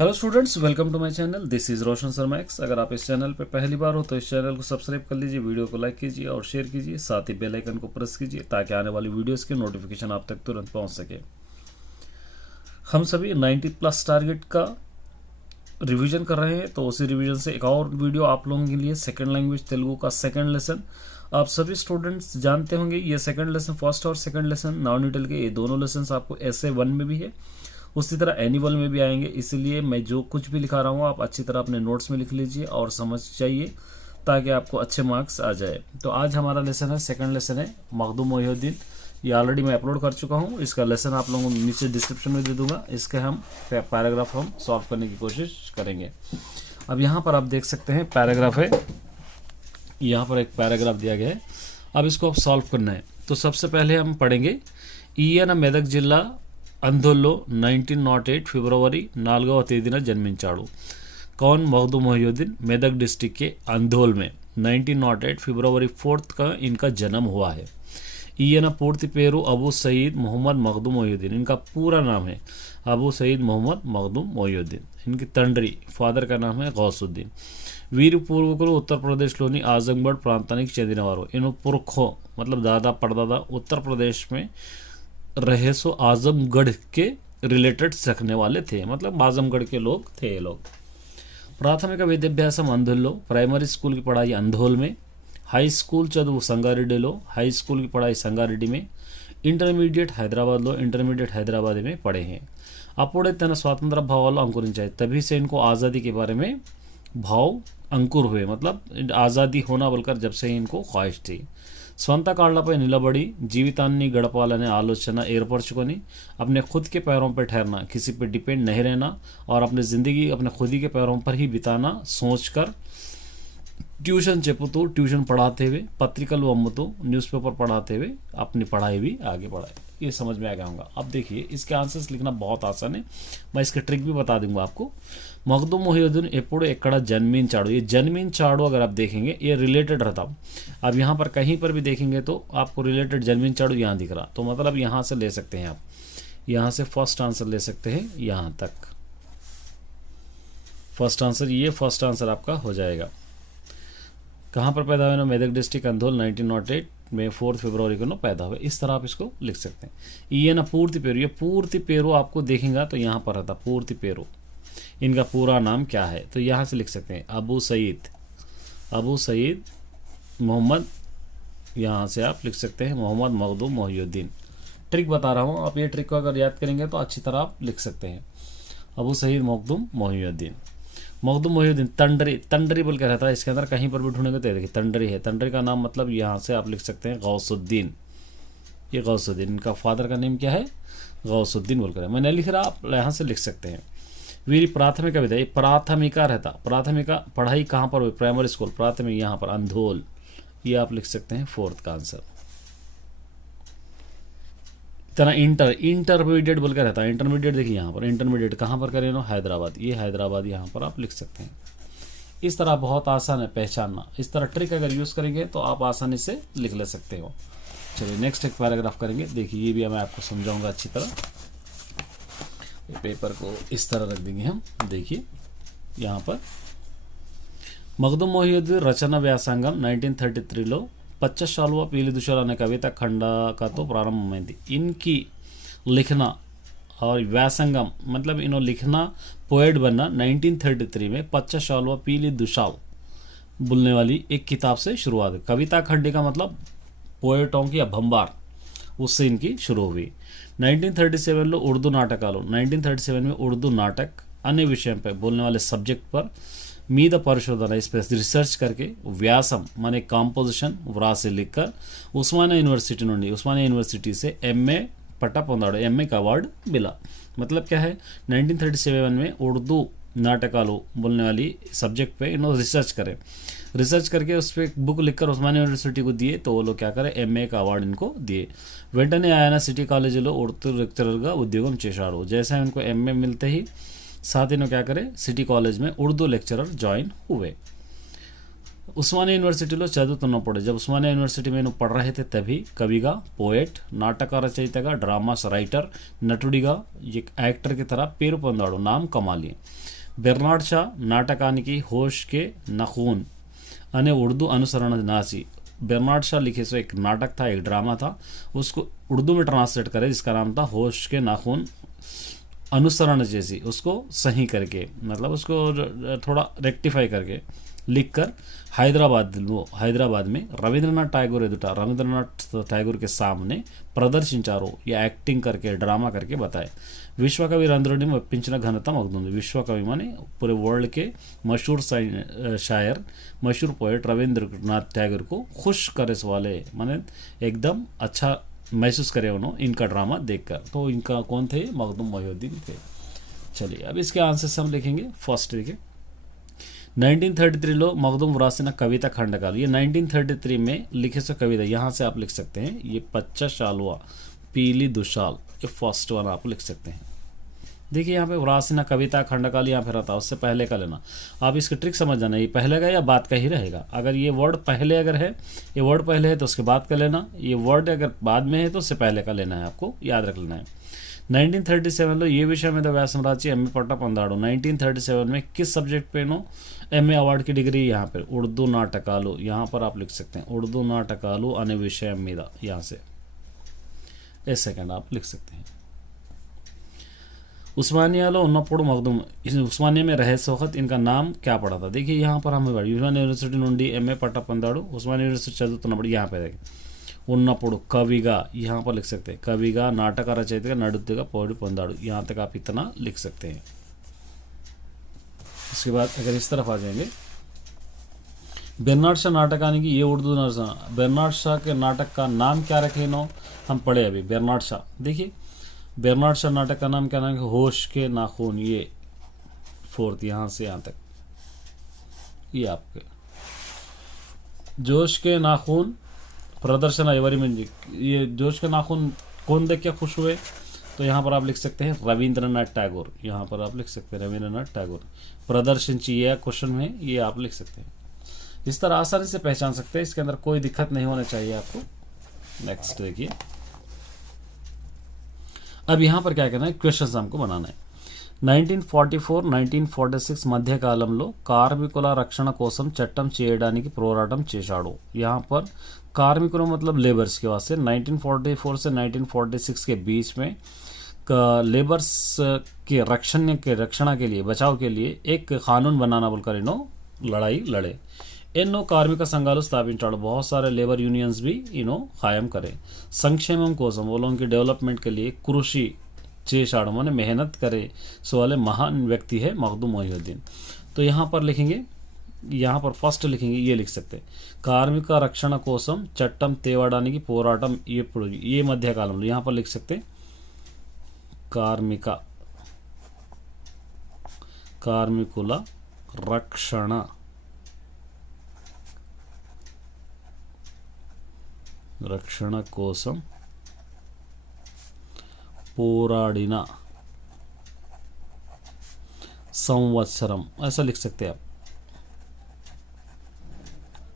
Hello students, welcome to my channel. This is Roshan Sharma X. अगर आप इस चैनल पर पहली बार हो तो इस चैनल को सब्सक्राइब कर लीजिए, वीडियो को लाइक कीजिए और शेयर कीजिए, साथ ही बेल आइकन को प्रेस कीजिए ताकि आने वाली वीडियोस की नोटिफिकेशन आप तक तुरंत पहुंच सके। हम सभी 90 प्लस टारगेट का रिवीजन कर रहे हैं, तो उसी रिवीजन से एक और वीडियो आप लोगों के लिए सेकेंड लैंग्वेज तेलुगु का सेकेंड लेसन। आप सभी स्टूडेंट्स जानते होंगे ये सेकेंड लेसन, फर्स्ट और सेकेंड लेसन नॉन न्यूटल के ये दोनों लेसन आपको ऐसे 1 में भी है, उसी तरह एनुअल में भी आएंगे। इसलिए मैं जो कुछ भी लिखा रहा हूँ आप अच्छी तरह अपने नोट्स में लिख लीजिए और समझ जाइए ताकि आपको अच्छे मार्क्स आ जाए। तो आज हमारा लेसन है, सेकंड लेसन है मखदूम मोहिउद्दीन। ये ऑलरेडी मैं अपलोड कर चुका हूँ। इसका लेसन आप लोगों को नीचे डिस्क्रिप्शन में दे दूंगा। इसके हम पैराग्राफ हम सॉल्व करने की कोशिश करेंगे। अब यहाँ पर आप देख सकते हैं पैराग्राफ है, यहाँ पर एक पैराग्राफ दिया गया है। अब इसको आप सॉल्व करना है। तो सबसे पहले हम पढ़ेंगे ఈయన మెదక్ జిల్లా अंधोलो 1908 ఫిబ్రవరి 4వ తేదీన జన్మించాడు। कौन? मखदूम मोहिउद्दीन। मेदक डिस्ट्रिक्ट के अंधोल में 1908 फरवरी 4 का इनका जन्म हुआ है। ఈయన పూర్తి పేరు अबू सईद मोहम्मद मखदूम मोहिउद्दीन। इनका पूरा नाम है अबू सईद मोहम्मद मखदूम मोहिउद्दीन। इनकी తండ్రి फादर का नाम है गौसुद्दीन। వీరి పూర్వీకులు ఉత్తరప్రదేశ్లోని आजमगढ़ ప్రాంతానికి చెందినవారు। इन पुरखों मतलब दादा परदादा उत्तर प्रदेश में रहे सो आजमगढ़ के रिलेटेड रखने वाले थे, मतलब आजमगढ़ के लोग थे ये लोग। प्राथमिक विद्याभ्यासम अंधोलो, प्राइमरी स्कूल की पढ़ाई अंधोल में, हाई स्कूल चదువు संगारेड्डी हाई स्कूल की पढ़ाई संगारेड्डी में, इंटरमीडिएट हैदराबाद लो, इंटरमीडिएट हैदराबाद में पढ़े हैं। अప్పుడే తన స్వాతంత్ర భావాలు అంకురించాయి, तभी से इनको आज़ादी के बारे में भाव अंकुर हुए, मतलब आज़ादी होना बोलकर जब से इनको ख्वाहिश थी। స్వంత కాళ్లపై నిలబడి జీవితాన్ని గడపాలనే ఆలోచన ఏర్పరచుకొని अपने खुद के पैरों पर ठहरना, किसी पे डिपेंड नहीं रहना और अपनी ज़िंदगी अपने खुद ही के पैरों पर ही बिताना सोचकर ट्यूशन చెప్పుతూ ट्यूशन पढ़ाते हुए, पत्रिकल अम्मुतू न्यूज़पेपर पढ़ाते हुए अपनी पढ़ाई भी आगे बढ़ाए। ये समझ में आ गया होगा। अब देखिए इसके आंसर्स लिखना बहुत आसान है, मैं इसका ट्रिक भी बता दूंगा आपको। मखदूम मोहिउद्दीन ఎప్పుడు ఎక్కడ జన్మించాడు, ये జన్మించాడు अगर आप देखेंगे ये रिलेटेड रहता। अब यहाँ पर कहीं पर भी देखेंगे तो आपको रिलेटेड जन्मिंचाड़ू यहाँ दिख रहा, तो मतलब यहाँ से ले सकते हैं आप, यहाँ से फर्स्ट आंसर ले सकते हैं यहाँ तक। फर्स्ट आंसर ये फर्स्ट आंसर आपका हो जाएगा। कहाँ पर पैदा हुए ना? मेदक डिस्ट्रिक्ट अंधोल 1908 में 4 फरवरी को पैदा हुए। इस तरह आप इसको लिख सकते हैं। ये ना पूर्ति पेरू, ये पूर्ति पेरू आपको देखेंगे तो यहाँ पर रहता पूर्ति पेरू। इनका पूरा नाम क्या है? तो यहाँ से लिख सकते हैं अबू सईद मोहम्मद, यहाँ से आप लिख सकते हैं मोहम्मद मखदूम मोहिउद्दीन। ट्रिक बता रहा हूँ, आप ये ट्रिक को अगर याद करेंगे तो अच्छी तरह आप लिख सकते हैं। अबू सईद मखदूम मोहिउद्दीन। मखदूम मोहिउद्दीन तंडरी बोल के रहता है, इसके अंदर कहीं पर भी ढूंढेंगे तो देखिए तंडरी है। तंडरी का नाम मतलब यहाँ से आप लिख सकते हैं गौसुद्दीन। ये गौसुद्दीन, इनका फादर का नेम क्या है? गौसुद्दीन बोलकर है। मैं नहीं लिख रहा, आप यहाँ से लिख सकते हैं। वीर प्राथमिक विद्या, प्राथमिका रहता, प्राथमिका पढ़ाई कहाँ पर हुई? प्राइमरी स्कूल प्राथमिक यहाँ पर अंधोल, ये आप लिख सकते हैं फोर्थ का आंसर। इतना इंटरमीडिएट बोल कर रहता है। इंटरमीडिएट देखिए यहाँ पर, इंटरमीडिएट कहाँ पर करें ना? हैदराबाद, ये हैदराबाद यहाँ पर आप लिख सकते हैं। इस तरह बहुत आसान है पहचानना। इस तरह ट्रिक अगर यूज़ करेंगे तो आप आसानी से लिख ले सकते हो। चलिए नेक्स्ट एक पैराग्राफ करेंगे। देखिए ये भी मैं आपको समझाऊंगा अच्छी तरह। पेपर को इस तरह रख देंगे हम। देखिए यहाँ पर मखदूम मोहिउद्दीन రచన వ్యాసంగం 1933లో పచ్చశాలువ పీలి దుషాలు అనే కవిత ఖండకతో ప్రారంభమైంది। इनकी लिखना और व्यासंगम मतलब इन्होंने लिखना पोएट बनना 1933 में पच्चाशालवा पीली दुशाल बोलने वाली एक किताब से शुरुआत। कविता खंडी का मतलब पोएटों की भंबार, उससे इनकी शुरू हुई। 1937 उर्दू नाटकाలు, 1937 में उर्दू नाटक अन्य विषय पर बोलने वाले सब्जेक्ट पर మీద పరిశోధన, इस पर रिसर्च करके व्यासम माने कांपोजिशन व्रासे लिखकर उस्मानिया यूनिवर्सिटी से एमए पट्टा పొందాడు। एमए का अवार्ड मिला। मतलब क्या है? 1937 में उर्दू नाटकाలు बोलने वाली सब्जेक्ट पे इन्होंने रिसर्च करके उस पर बुक लिखकर उस्मानिया यूनिवर्सिटी को दिए, तो वो लोग क्या करें एमए का अवार्ड इनको दिए। వెంటనే ఆయన సిటీ కాలేజీలో ఉర్దూ లెక్చరర్గా ఉద్యోగం చేశాడు। जैसे उनको एमए मिलते ही साथ ही क्या करें सिटी कॉलेज में उर्दू लेक्चरर ज्वाइन हुए। उस्मानिया यूनिवर्सिटीలో చదువుతున్నప్పుడు, जब उस्मानिया यूनिवर्सिटी में पढ़ रहे थे तभी कविगा, पोएट, नाटक रचयितगा, ड्रामास राइटर, नटुडिगा, एक एक्टर की तरह పేరు పొందాడు, नाम कमा लिए। బెర్నాడ్ షా నాటకానికి होश के नखून अने उर्दू अनुसरण नासी। बर्नार्ड शाह लिखे सो एक नाटक था, एक ड्रामा था, उसको उर्दू में ट्रांसलेट करे जिसका नाम था होश के नाखून अनुसरण जैसी, उसको सही करके मतलब उसको थोड़ा रेक्टिफाई करके लिखकर हैदराबाद में रविंद्रनाथ टैगोर एदुटा रविंद्रनाथ टैगोर के सामने ప్రదర్శించారు। या एक्टिंग करके ड्रामा करके बताए। विश्वकवि రంధ్రుడిని మెప్పించిన ఘనత మగ్దుంది। विश्वकवि माने पूरे वर्ल्ड के मशहूर शायर मशहूर पोएट रविंद्रनाथ टैगोर को खुश करे वाले माने एकदम अच्छा महसूस करे उन्होंने इनका ड्रामा देखकर। तो इनका कौन थे? मखदूम मोहिउद्दीन थे। चलिए अब इसके आंसर से हम लिखेंगे। फर्स्ट देखिए 1933 मखदूम व्राసిన कविता खंडकाल, ये 1933 में लिखे सो कविता, यहाँ से आप लिख सकते हैं ये पच्चा शालवा पीली दुशाल, ये फर्स्ट वन आप लिख सकते हैं। देखिए यहाँ पे व्राసిన कविता खंडकाल यहाँ पे रहता है, उससे पहले का लेना। आप इसका ट्रिक समझ जाना, ये पहले का या बाद का ही रहेगा। अगर ये वर्ड पहले अगर है, ये वर्ड पहले है तो उसके बाद का लेना, ये वर्ड अगर बाद में है तो उससे पहले का लेना है, आपको याद रख लेना है। 1937 ये विषय में व्यासम राची एमए पट्टा పొందాడు। 1937 में किस सब्जेक्ट पे नो एमए अवार्ड की डिग्री? यहाँ पर उर्दू नाटकालू, यहाँ पर आप लिख सकते हैं उर्दू नाटकालू अने विषय మీద, यहाँ से ए सेकंड आप लिख सकते हैं। उस्मानियाలో ఉన్నప్పుడు मखदूम उस्मानिया में रहे वक्त इनका नाम क्या पड़ा था? देखिए यहाँ पर हमें उस्मानिया यूनिवर्सिटी నుండి एमए पट्टा పొందాడు। उस्मानिया यूनिवर्सिटी చదువుతున్నప్పుడు यहाँ पे देखिए ఉన్నప్పుడు कविगा, यहाँ पर लिख सकते हैं कविगा, नाटक रचयितगा, नृत्यगा पौड़ी పొందాడు, यहाँ तक आप इतना लिख सकते हैं। उसके बाद अगर इस तरफ आ जाएंगे, बर्नार्ड शाह नाटकानी की ये उर्दू बर्नार्ड शाह के नाटक का नाम क्या रखे नो? हम पढ़े अभी बर्नार्ड शाह। देखिए बर्नार्ड शाह नाटक का नाम क्या नाम है? होश के नाखून, ये फोर्थ यहाँ से यहाँ तक, ये आपके जोश के नाखून प्रदर्शन एवरी में, ये जोश के नाखून कौन देख के खुश हुए? तो यहाँ पर आप लिख सकते हैं रविंद्रनाथ टैगोर, यहाँ पर आप लिख सकते हैं रविंद्रनाथ टैगोर। प्रदर्शन चाहिए क्वेश्चन में, ये आप लिख सकते हैं। इस तरह आसानी से पहचान सकते हैं, इसके अंदर कोई दिक्कत नहीं होना चाहिए आपको। नेक्स्ट देखिए, अब यहाँ पर क्या करना है, क्वेश्चन हमको बनाना है। 1944-1946 మధ్యకాలంలో కార్మికుల రక్షణ కోసం చట్టం చేయడానికి పోరాటం చేశాడు। यहाँ पर कार्मिकों मतलब लेबर्स के वास्ते 1944 से 1946 के बीच में लेबर्स के रक्षणा के लिए, बचाव के लिए एक कानून बनाना बोलकर इन्हों लड़ाई लड़े। ఎన్నో కార్మిక సంఘాలు స్థాపించాడు, बहुत सारे लेबर यूनियंस भी इन्हों कायम करे। संक्षेमम కోసం वो लोगों की डेवलपमेंट के लिए कृषि చేశాడు, माने मेहनत करे सो वाले महान व्यक्ति है मखदूम मोहिउद्दीन। तो यहाँ पर लिखेंगे, यहाँ पर फर्स्ट लिखेंगे, ये लिख सकते हैं కార్మిక రక్షణ కోసం చట్టం తేవడానికి పోరాటం ఎప్పుడు? ये మధ్యకాలంలో, यहाँ पर लिख सकते हैं కార్మికుల రక్షణ కోసం పోరాడిన సంవత్సరం, ऐसा लिख सकते हैं आप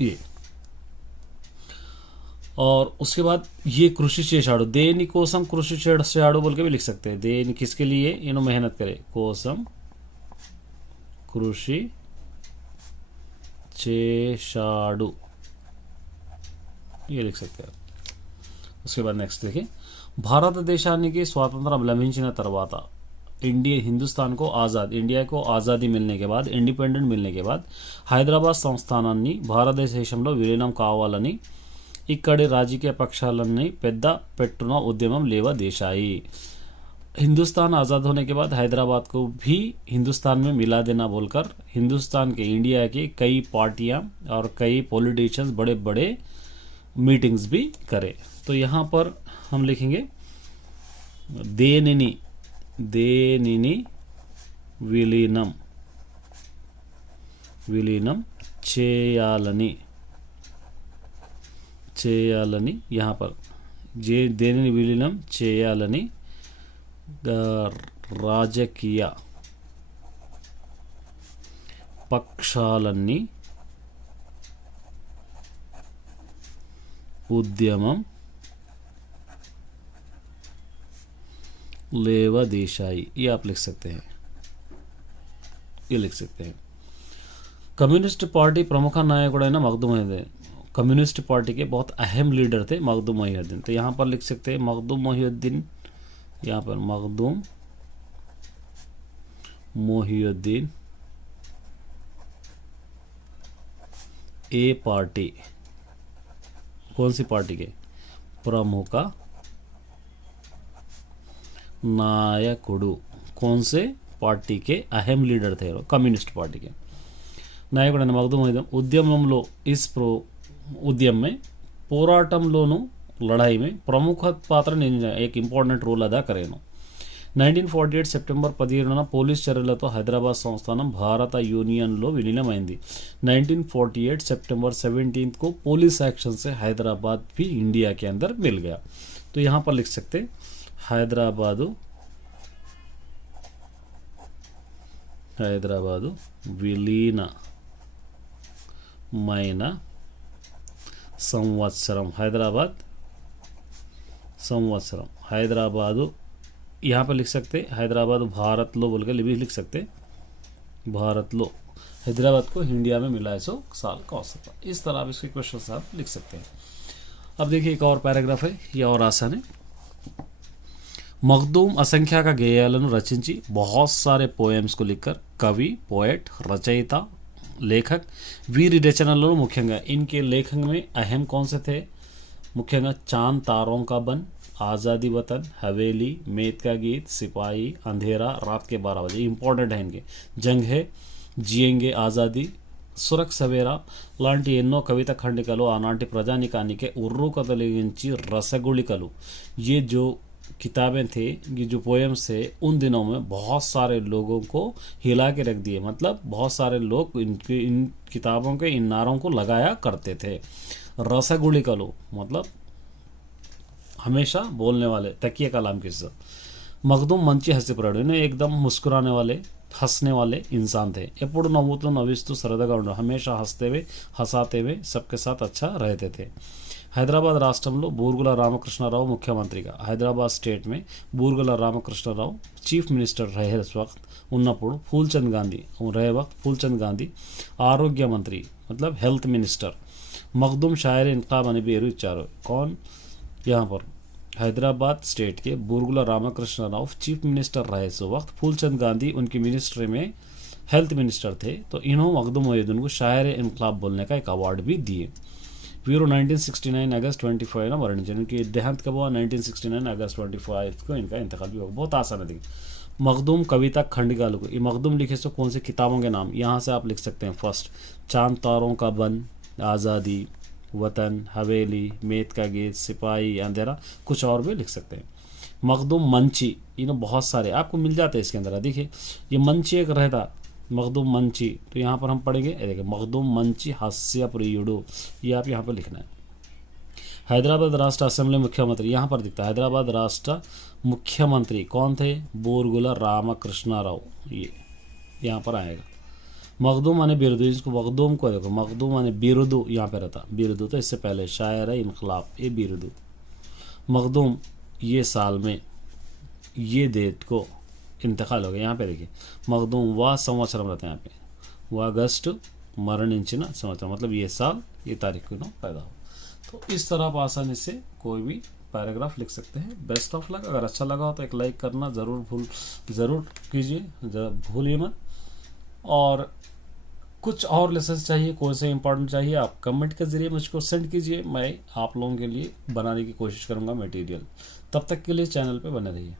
ये। और उसके बाद ये कृषि చేశాడు, దేని కోసం కృషి చేశాడు बोल के भी लिख सकते हैं। देनी किसके लिए? इन्हों मेहनत करे, కోసం కృషి చేశాడు, ये लिख सकते हैं। उसके बाद नेक्स्ट देखिए, భారతదేశానికి స్వాతంత్రం లభించిన తర్వాత हिंदुस्तान को आज़ादी मिलने के बाद, इंडिपेंडेंट मिलने के बाद హైదరాబాద్ సంస్థానాన్ని భారతదేశంలో విలీనం కావాలని ఇక్కడి రాజకీయ పక్షాలన్నీ పెద్ద పెట్టున ఉద్యమం లేవదీశాయి। हिंदुस्तान आज़ाद होने के बाद हैदराबाद को भी हिंदुस्तान में मिला देना बोलकर हिंदुस्तान के, इंडिया के कई पार्टियां और कई पॉलिटिशियंस बड़े बड़े मीटिंग्स भी करे। तो यहाँ पर हम लिखेंगे దేనిని విలీనం చేయాలని, यहाँ पर దేనిని విలీనం చేయాలని రాజకీయ పక్షాలన్నీ ఉద్యమం लेवदीशाई, ये आप लिख सकते हैं। ये लिख सकते हैं। कम्युनिस्ट पार्टी प्रमुख नायकुडైన मखदूम मोहिउद्दीन, कम्युनिस्ट पार्टी के बहुत अहम लीडर थे मखदूम मोहिउद्दीन। तो यहाँ पर लिख सकते हैं मखदूम मोहिउद्दीन, यहाँ पर मखदूम मोहिउद्दीन ए पार्टी, कौन सी पार्टी के प्रमुख नायकुडु, कौन से पार्टी के अहम लीडर थे, कम्युनिस्ट पार्टी के నాయకుడైన మఖదూమ్ మొహిద్దీన్ ఉద్యమంలో इस उद्यम में పోరాటంలోను लड़ाई में प्रमुख पात्र एक इंपॉर्टेंट रोल अदा करेను। 1948 సెప్టెంబర్ 17న పోలీస్ చర్యలతో హైదరాబాద్ సంస్థానం భారత యూనియన్లో విలీనమైంది। 1948 सितंबर 17 को पुलिस एक्शन से हैदराबाद भी इंडिया के अंदर मिल गया। तो यहाँ पर लिख सकते हैदराबाद विलीन మైన సంవత్సరం, हैदराबाद यहाँ पर लिख सकते हैदराबाद भारत लो बोल के भी लिख सकते, भारत लो हैदराबाद को इंडिया में मिला है 100 साल का औसत। इस तरह आप इसके क्वेश्चन आप लिख सकते हैं। अब देखिए एक और पैराग्राफ है, ये और आसान है। मखदूम असंख्या का గేయాలను రచించి बहुत सारे पोएम्स को लिखकर कवि, पोएट, रचयिता, लेखक वीर रचनालों मुख्यंगा, इनके लेखन में अहम कौन से थे? मुख्यंगा चांद तारों का बन, आज़ादी वतन, हवेली, मेत का गीत, सिपाही, अंधेरा, रात के 12 बजे, इंपॉर्टेंट है इनके, जंग है, जिएंगे आज़ादी, సురక్ సవేరా లాంటి ఎన్నో కవిత ఖండికలు ఆనాటి ప్రజానికానికి ఉర్రు కదలించి రసగుళికలు, ये जो किताबें थे, ये जो पोएम्स थे, उन दिनों में बहुत सारे लोगों को हिला के रख दिए। मतलब बहुत सारे लोग इन किताबों के इन नारों को लगाया करते थे। रसगुलिकलो मतलब हमेशा बोलने वाले, तकिए कलाम के साथ। मखदूम మంచి హాస్యపరుడు, एकदम मुस्कुराने वाले, हंसने वाले इंसान थे। ఎప్పుడు నవ్వుతూ నవ్విస్తూ సరదాగా ఉండరు, हमेशा हंसते हुए हंसाते हुए सबके साथ अच्छा रहते थे। హైదరాబాద్ రాష్ట్రంలో బూర్గుల రామకృష్ణారావు ముఖ్యమంత్రిగా, హైదరాబాద్ స్టేట్ में బూర్గుల రామకృష్ణారావు चीफ मिनिस्टर रहे इस वक्त ఉన్నప్పుడు फूलचंद गांधी रहे वक्त फूलचंद गांधी आरोग्य मंत्री मतलब हेल्थ मिनिस्टर। मखदूम शायर इनकलाब అని పేరు ఇచ్చారు। कौन? यहाँ पर हैदराबाद स्टेट के बूर्गुला रामकृष्ण राव चीफ मिनिस्टर रहे इस वक्त, फूलचंद गांधी उनकी मिनिस्ट्री में हेल्थ मिनिस्टर थे। तो इन्होंने मखदूम मोहिउद्दीन को शायर इनकलाब बोलने का एक अवार्ड भी दिए। वीरो 1969 अगस्त 25 मरणिंచారు। इनकी देहांत कब हुआ? 1969 अगस्त 25 को इनका इंतकाल भी हुआ। बहुत आसान है देखिए। मखदूम कविता खंडिकाल को, ये मखदूम लिखे सो कौन से किताबों के नाम यहाँ से आप लिख सकते हैं। फर्स्ट चांद तारों का बन, आज़ादी, वतन, हवेली, मेत का गीत, सिपाही, अंधेरा, कुछ और भी लिख सकते हैं। मखदूम मंची, इन्हें बहुत सारे आपको मिल जाते हैं इसके अंदर। देखिए ये मंची एक रहता मखदूम मंची, तो यहाँ पर हम पढ़ेंगे, देखिए मखदूम मंची हास्य प्रियुडु, ये आप यहाँ पर लिखना है। हैदराबाद राष्ट्र असेंबली मुख्यमंत्री, यहाँ पर दिखता है हैदराबाद राष्ट्र मुख्यमंत्री कौन थे? बूर्गुला रामकृष्णराव, ये यहाँ पर आएगा। मखदूम माने बिरुदु, इसको मखदूम को देखो, मखदूम माने बिरुदु यहाँ पे रहता, बिरुदु तो इससे पहले शायर है इनकलाब, ये बिरुदु। मखदूम ये साल में, ये डेट को इंतकाल हो गया। यहाँ पे देखिए मखदूम वह संवत्सरम रहता है, यहाँ पे वह अगस्त मरणिंచిన संवत्सरम मतलब ये साल ये तारीख को पैदा हो। तो इस तरह आप आसानी से कोई भी पैराग्राफ लिख सकते हैं। Best of luck. अगर अच्छा लगा हो तो एक लाइक करना ज़रूर कीजिए, भूलिए मत। और कुछ और लेसन चाहिए, कौन से इंपॉर्टेंट चाहिए, आप कमेंट के ज़रिए मुझको सेंड कीजिए। मैं आप लोगों के लिए बनाने की कोशिश करूँगा मटेरियल। तब तक के लिए चैनल पे बने रहिए।